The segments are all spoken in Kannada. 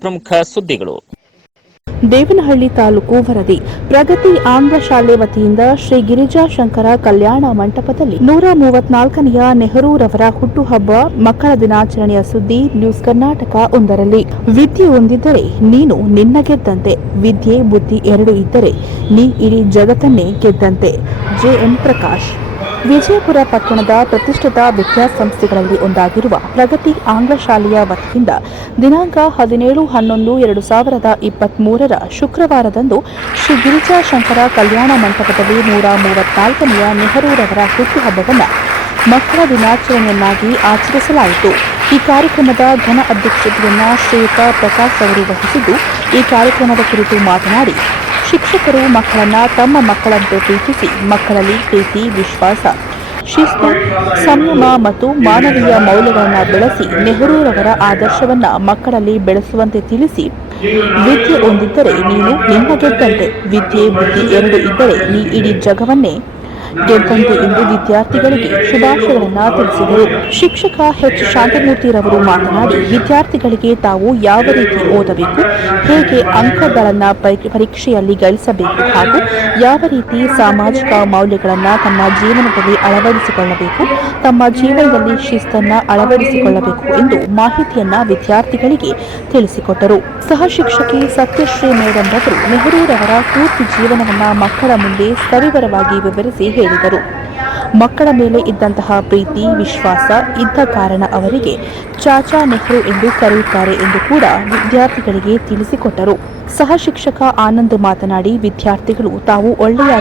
ಪ್ರಮುಖ ಸುದ್ದಿಗಳು. ದೇವನಹಳ್ಳಿ ತಾಲೂಕು ವರದಿ. ಪ್ರಗತಿ ಆಂಧ್ರ ಶಾಲೆ ವತಿಯಿಂದ ಶ್ರೀ ಗಿರಿಜಾ ಶಂಕರ ಕಲ್ಯಾಣ ಮಂಟಪದಲ್ಲಿ ನೂರ ಮೂವತ್ನಾಲ್ಕನೆಯ ನೆಹರೂರವರ ಹುಟ್ಟುಹಬ್ಬ ಮಕ್ಕಳ ದಿನಾಚರಣೆಯ ಸುದ್ದಿ ನ್ಯೂಸ್ ಕರ್ನಾಟಕ ಒಂದರಲ್ಲಿ. ವಿದ್ಯೆ ಹೊಂದಿದ್ದರೆ ನೀನು ನಿನ್ನ ಗೆದ್ದಂತೆ, ವಿದ್ಯೆ ಬುದ್ಧಿ ಎರಡು ಇದ್ದರೆ ನೀ ಇಡೀ ಜಗತ್ತನ್ನೇ ಗೆದ್ದಂತೆ. ಜೆಎಂ ಪ್ರಕಾಶ್. ವಿಜಯಪುರ ಪಟ್ಟಣದ ಪ್ರತಿಷ್ಠಿತ ವಿದ್ಯಾಸಂಸ್ಥೆಗಳಲ್ಲಿ ಒಂದಾಗಿರುವ ಪ್ರಗತಿ ಆಂಗ್ಲ ಶಾಲೆಯ ವತಿಯಿಂದ ದಿನಾಂಕ ಹದಿನೇಳು ಹನ್ನೊಂದು ಎರಡು ಸಾವಿರದ ಇಪ್ಪತ್ಮೂರರ ಶುಕ್ರವಾರದಂದು ಶ್ರೀ ಗಿರಿಜಾಶಂಕರ ಕಲ್ಯಾಣ ಮಂಟಪದಲ್ಲಿ ನೂರ ಮೂವತ್ನಾಲ್ಕನೆಯ ನೆಹರೂರವರ ಹುಟ್ಟುಹಬ್ಬವನ್ನು ಮಕ್ಕಳ ದಿನಾಚರಣೆಯನ್ನಾಗಿ ಆಚರಿಸಲಾಯಿತು. ಈ ಕಾರ್ಯಕ್ರಮದ ಘನ ಅಧ್ಯಕ್ಷತೆಯನ್ನು ಶ್ರೀಯುತ ಪ್ರಕಾಶ್ ಅವರು ವಹಿಸಿದ್ದು ಈ ಕಾರ್ಯಕ್ರಮದ ಕುರಿತು ಮಾತನಾಡಿ ಶಿಕ್ಷಕರು ಮಕ್ಕಳನ್ನ ತಮ್ಮ ಮಕ್ಕಳಂತೆ ಪ್ರೀತಿಸಿ, ಮಕ್ಕಳಲ್ಲಿ ಪ್ರೀತಿ, ವಿಶ್ವಾಸ. ಶಿಸ್ತು, ಸಂಯಮ ಮತ್ತು ಮಾನವೀಯ ಮೌಲ್ಯಗಳನ್ನು ಬೆಳೆಸಿ, ನೆಹರೂರವರ ಆದರ್ಶವನ್ನ ಮಕ್ಕಳಲ್ಲಿ ಬೆಳೆಸುವಂತೆ ತಿಳಿಸಿ. ವಿದ್ಯೆ ಒಂದಿದ್ದರೆ ನೀನು ನಿನ್ನ ಗೆದ್ದಂತೆ, ವಿದ್ಯೆ, ಬುದ್ಧಿ ಎರಡು ಇದ್ದರೆ ನೀ ಇಡೀ ಜಗವನ್ನೇ ಗೆದ್ದಂತೆ ಎಂದು ವಿದ್ಯಾರ್ಥಿಗಳಿಗೆ ಶುಭಾಶಯಗಳನ್ನು ತಿಳಿಸಿದರು. ಶಿಕ್ಷಕ ಎಚ್. ಶಾಂತಮೂರ್ತಿರವರು ಮಾತನಾಡಿ, ವಿದ್ಯಾರ್ಥಿಗಳಿಗೆ ತಾವು ಯಾವ ರೀತಿ ಓದಬೇಕು, ಹೇಗೆ ಅಂಕಗಳನ್ನು ಪರಿ- ಪರೀಕ್ಷೆಯಲ್ಲಿ ಗಳಿಸಬೇಕು ಹಾಗೂ ಯಾವ ರೀತಿ ಸಾಮಾಜಿಕ ಮೌಲ್ಯಗಳನ್ನು ತಮ್ಮ ಜೀವನದಲ್ಲಿ ಅಳವಡಿಸಿಕೊಳ್ಳಬೇಕು, ತಮ್ಮ ಜೀವನದಲ್ಲಿ ಶಿಸ್ತನ್ನ ಅಳವಡಿಸಿಕೊಳ್ಳಬೇಕು ಎಂದು ಮಾಹಿತಿಯನ್ನ ವಿದ್ಯಾರ್ಥಿಗಳಿಗೆ ತಿಳಿಸಿಕೊಟ್ಟರು. ಸಹ ಶಿಕ್ಷಕಿ ಸತ್ಯಶ್ರೀ ಮೇಡಂ ರವರು ನೆಹರೂರವರ ಪೂರ್ತಿ ಜೀವನವನ್ನ ಮಕ್ಕಳ ಮುಂದೆ ಸವಿವರವಾಗಿ ವಿವರಿಸಿ ಹೇಳಿದರು. ചെയ്തു തരൂ ಮಕ್ಕಳ ಮೇಲೆ ಇದ್ದಂತಹ ಪ್ರೀತಿ, ವಿಶ್ವಾಸ ಇದ್ದ ಕಾರಣ ಅವರಿಗೆ ಚಾಚಾ ನೆಹರು ಎಂದು ಕರೆಯುತ್ತಾರೆ ಎಂದು ಕೂಡ ವಿದ್ಯಾರ್ಥಿಗಳಿಗೆ ತಿಳಿಸಿಕೊಟ್ಟರು. ಸಹ ಶಿಕ್ಷಕ ಆನಂದ್ ಮಾತನಾಡಿ, ವಿದ್ಯಾರ್ಥಿಗಳು ತಾವು ಒಳ್ಳೆಯ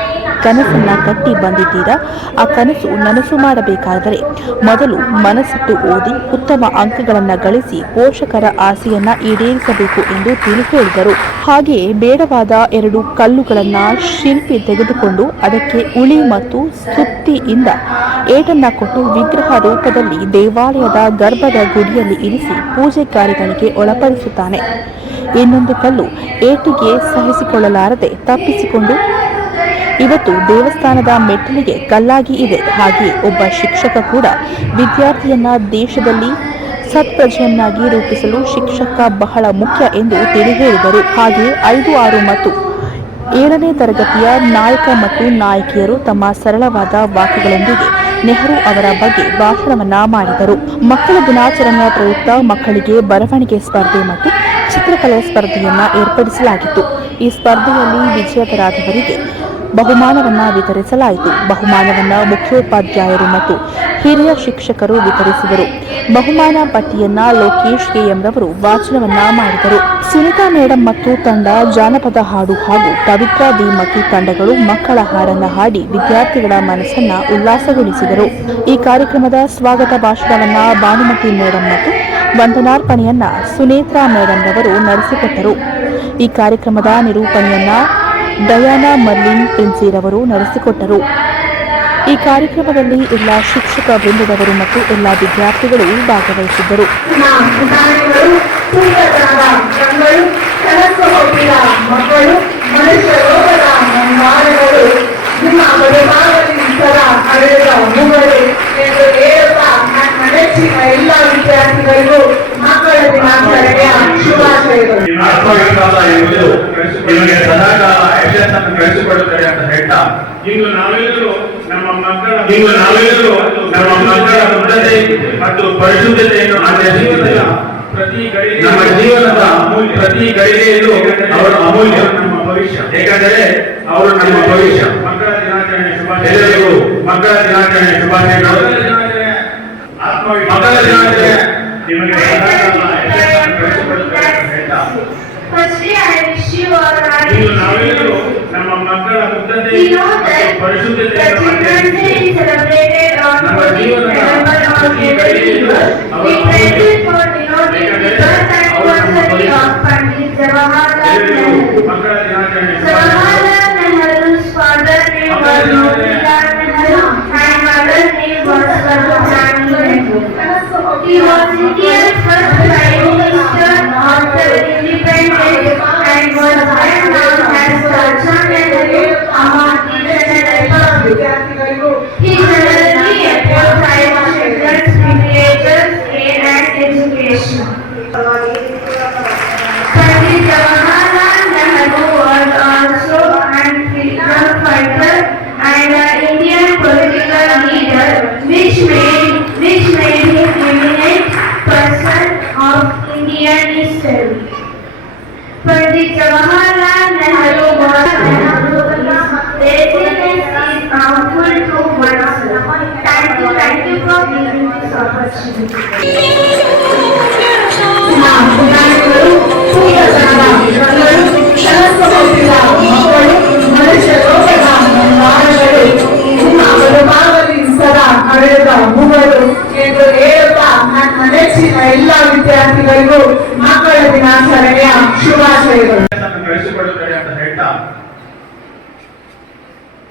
ಕನಸನ್ನ ಕಟ್ಟಿ ಬಂದಿದ್ದೀರಾ? ಆ ಕನಸು ನನಸು ಮಾಡಬೇಕಾದರೆ ಮೊದಲು ಮನಸ್ಸಿಟ್ಟು ಓದಿ ಉತ್ತಮ ಅಂಕಗಳನ್ನು ಗಳಿಸಿ ಪೋಷಕರ ಆಸೆಯನ್ನ ಈಡೇರಿಸಬೇಕು ಎಂದು ತಿಳಿ ಹೇಳಿದರು ಹಾಗೆಯೇ ಬೇಡವಾದ ಎರಡು ಕಲ್ಲುಗಳನ್ನ ಶಿಲ್ಪಿ ತೆಗೆದುಕೊಂಡು ಅದಕ್ಕೆ ಉಳಿ ಮತ್ತು ಸುತ್ತಿಯಿಂದ ಏಟನ್ನ ಕೊಟ್ಟು ವಿಗ್ರಹ ರೂಪದಲ್ಲಿ ದೇವಾಲಯದ ಗರ್ಭದ ಗುಡಿಯಲ್ಲಿ ಇರಿಸಿ ಪೂಜೆ ಕಾರ್ಯಗಳಿಗೆ ಒಳಪಡಿಸುತ್ತಾನೆ. ಇನ್ನೊಂದು ಕಲ್ಲು ಏಟಿಗೆ ಸಹಿಸಿಕೊಳ್ಳಲಾರದೆ ತಪ್ಪಿಸಿಕೊಂಡು. ಇವತ್ತು ದೇವಸ್ಥಾನದ ಮೆಟ್ಟಿಲಿಗೆ ಕಲ್ಲಾಗಿ ಇದೆ. ಹಾಗೆ ಒಬ್ಬ ಶಿಕ್ಷಕ ಕೂಡ ವಿದ್ಯಾರ್ಥಿಯನ್ನ ದೇಶದಲ್ಲಿ ಸತ್ಪ್ರಜೆಯನ್ನಾಗಿ ರೂಪಿಸಲು ಶಿಕ್ಷಕ ಬಹಳ ಮುಖ್ಯ ಎಂದು ತಿಳಿ ಹೇಳಿದರು ಹಾಗೆ ಐದು ಆರು ಮತ್ತು ಏಳನೇ ತರಗತಿಯ ನಾಯಕ ಮತ್ತು ನಾಯಕಿಯರು ತಮ್ಮ ಸರಳವಾದ ವಾಕ್ಯಗಳೊಂದಿಗೆ ನೆಹರು ಅವರ ಬಗ್ಗೆ ಭಾಷಣವನ್ನ ಮಾಡಿದರು. ಮಕ್ಕಳ ದಿನಾಚರಣೆಯ ಪ್ರಯುಕ್ತ ಮಕ್ಕಳಿಗೆ ಬರವಣಿಗೆ ಸ್ಪರ್ಧೆ ಮತ್ತು ಚಿತ್ರಕಲೆ ಸ್ಪರ್ಧೆಯನ್ನ ಏರ್ಪಡಿಸಲಾಗಿತ್ತು. ಈ ಸ್ಪರ್ಧೆಯಲ್ಲಿ ವಿಜೇತರಾದವರಿಗೆ ಬಹುಮಾನವನ್ನ ವಿತರಿಸಲಾಯಿತು. ಬಹುಮಾನವನ್ನ ಮುಖ್ಯೋಪಾಧ್ಯಾಯರು ಮತ್ತು ಹಿರಿಯ ಶಿಕ್ಷಕರು ವಿತರಿಸಿದರು. ಬಹುಮಾನ ಪಟ್ಟಿಯನ್ನ ಲೋಕೇಶ್ ಕೆಎಂ ರವರು ವಾಚನವನ್ನ ಮಾಡಿದರು. ಸುನಿತಾ ಮೇಡಂ ಮತ್ತು ತಂಡ ಜಾನಪದ ಹಾಡು ಹಾಗೂ ಪವಿತ್ರ ದಿ ತಂಡಗಳು ಮಕ್ಕಳ ಹಾಡನ್ನ ಹಾಡಿ ವಿದ್ಯಾರ್ಥಿಗಳ ಮನಸ್ಸನ್ನ ಉಲ್ಲಾಸಗೊಳಿಸಿದರು. ಈ ಕಾರ್ಯಕ್ರಮದ ಸ್ವಾಗತ ಭಾಷಣವನ್ನ ಭಾನುಮತಿ ಮೇಡಂ ಮತ್ತು ವಂದನಾರ್ಪಣೆಯನ್ನ ಸುನೇತ್ರಾ ಮೇಡಂ ರವರು ನಡೆಸಿಕೊಟ್ಟರು. ಈ ಕಾರ್ಯಕ್ರಮದ ನಿರೂಪಣೆಯನ್ನ ಡಯಾನಾ ಮರ್ಲಿನ್ ಪ್ರಿನ್ಸಿರವರು ನಡೆಸಿಕೊಟ್ಟರು. ಈ ಕಾರ್ಯಕ್ರಮದಲ್ಲಿ ಎಲ್ಲ ಶಿಕ್ಷಕ ವೃಂದದವರು ಮತ್ತು ಎಲ್ಲ ವಿದ್ಯಾರ್ಥಿಗಳು ಭಾಗವಹಿಸಿದ್ದರು. ಎಲ್ಲ ವಿದ್ಯಾರ್ಥಿಗಳಿಗೂ ಮಕ್ಕಳ ದಿನಾಚರಣೆಯ ಶುಭಾಶಯಗಳು ಆತ್ಮವಿಶ್ವಾಸ ಎಂಬುದು ನಿಮಗೆ ಸದಾಕಾಲ ಯಶಸ್ಸನ್ನು ಕಳಿಸಿಕೊಡುತ್ತದೆ ಅಂತ ಹೇಳ್ತಾ. ಇಂದು ನಾವೆಲ್ಲರೂ ನಮ್ಮ ಮಕ್ಕಳ ಇಂದು ನಾವೆಲ್ಲರೂ ನಮ್ಮ ಮಕ್ಕಳ ಮುಗ್ಧತೆ ಮತ್ತು ಪರಿಶುದ್ಧತೆಯನ್ನು ಜೀವನದ ಪ್ರತಿ ನಮ್ಮ ಜೀವನದ ಪ್ರತಿ ಗಳಿಗೆಯಲ್ಲೂ ಅವರ ಅಮೂಲ್ಯ. ನಮ್ಮ ಭವಿಷ್ಯ. ಏಕೆಂದರೆ ಅವರು ನಮ್ಮ ಭವಿಷ್ಯ. ಮಕ್ಕಳ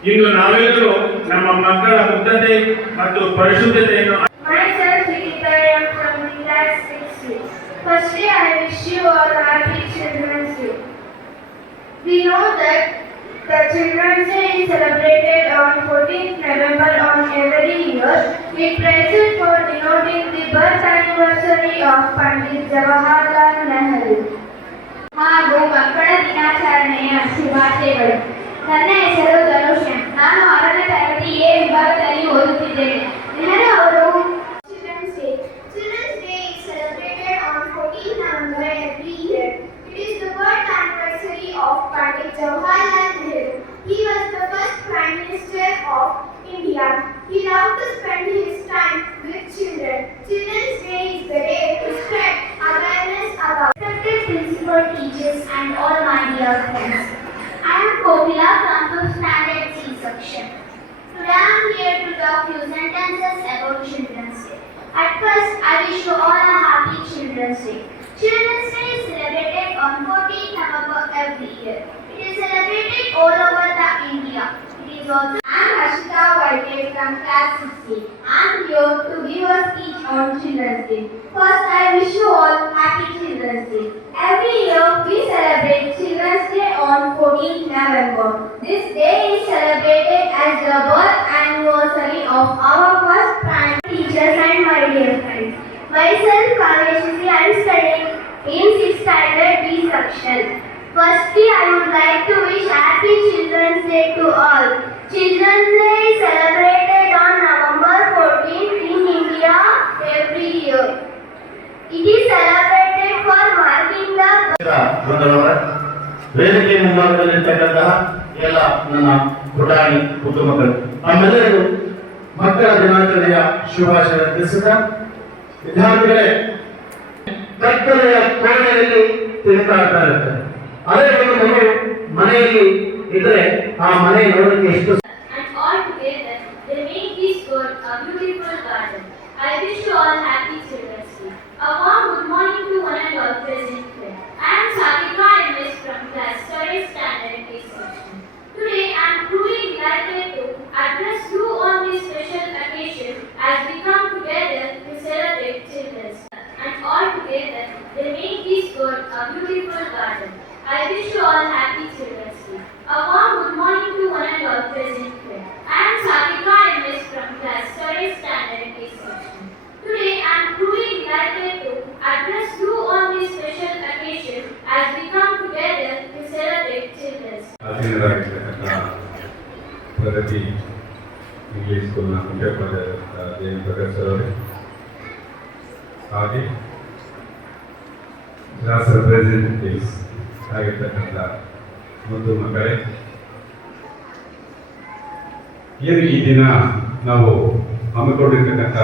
ಇಂದು ನಾವೆಲ್ಲರೂ ನಮ್ಮ ಮಕ್ಕಳ ಮುಗ್ಧತೆ ಮತ್ತು ಪರಿಶುದ್ಧತೆಯನ್ನು Myself, Nikita, I am from the class 6. Firstly, I wish you all a happy Children's Day. We know that the Children's Day is celebrated on 14th November on every year. We praise it for denoting the birth anniversary of Pandit Jawaharlal Nehru. ಹಾಗೂ ಮಕ್ಕಳ ದಿನಾಚರಣೆಯ ಶುಭಾಶಯಗಳು ನನ್ನ ಹೆಸರು ಧನುಷನ್ ನಾನು ಆರನೇ ತರಗತಿ ಎ ವಿಭಾಗದಲ್ಲಿ ಓದುತ್ತಿದ್ದೇನೆ ನೆಹರು ಅವರು Children's Day. Children's Day is celebrated on 14 November every year. It is the birth anniversary of Pandit Jawaharlal Nehru. He was the first Prime Minister of India. He loved to spend his time with children. Children's Day is the day to spread awareness about respected principal teachers and all my dear I from 5th standard C section. Today I am here to talk few sentences about Children's Day. At first, I wish you all a happy Children's Day. Children's Day is celebrated on 14th November every year. It is celebrated all over the India. It is also I am Ashita Vaidya from class 60. I am here to give a speech on Children's Day. First, I wish you all happy Children's Day. Every year, we celebrate Children's Day on 14 November. This day is celebrated as the birth anniversary of our first prime teachers and my dear friends. Myself, Kaveshisi, I am studying in 6th standard B section. Firstly, I would like to wish Happy Children's Day to all. Children's Day is celebrated on November 14th in India every year. It is celebrated for marking the... ವೇದಿಕೆ ಮುಂಭಾಗದಲ್ಲಿರ್ತಕ್ಕಂತಹ ಎಲ್ಲ ನನ್ನ ಪುಟಾಣಿ ಕುಟುಂಬಗಳು. ನಮ್ಮೆಲ್ಲರಿಗೂ ಮಕ್ಕಳ ದಿನಾಚರಣೆಯ ಶುಭಾಶಯ ತಿಳಿಸಿದ ವಿದ್ಯಾರ್ಥಿಗಳೇ, ಕತ್ತಲೆಯ ಕೋಣೆಯಲ್ಲಿ ತಿರುಗಾಡ್ತಾ ಇರ್ತಾರೆ. ಅದೇ ಒಂದು ಮಗು ಮನೆಯಲ್ಲಿ ಇದ್ರೆ ಆ ಮನೆ ನೋಡಲಿಕ್ಕೆ ಎಷ್ಟು ಇಂಗ್ಲಿಷ್ ಸ್ಕೂಲ್ನ ದೇವಿ ಅವರೇ. ಹಾಗೆ ಕ್ಲಾಸ್ ರೆಪ್ರೆಸೆಂಟೇಟಿವ್ಸ್ ಆಗಿರ್ತಕ್ಕಂಥ ಒಂದು ಮಕ್ಕಳೇ. ಏನು ಈ ದಿನ ನಾವು ಹಮ್ಮಿಕೊಂಡಿರ್ತಕ್ಕಂಥ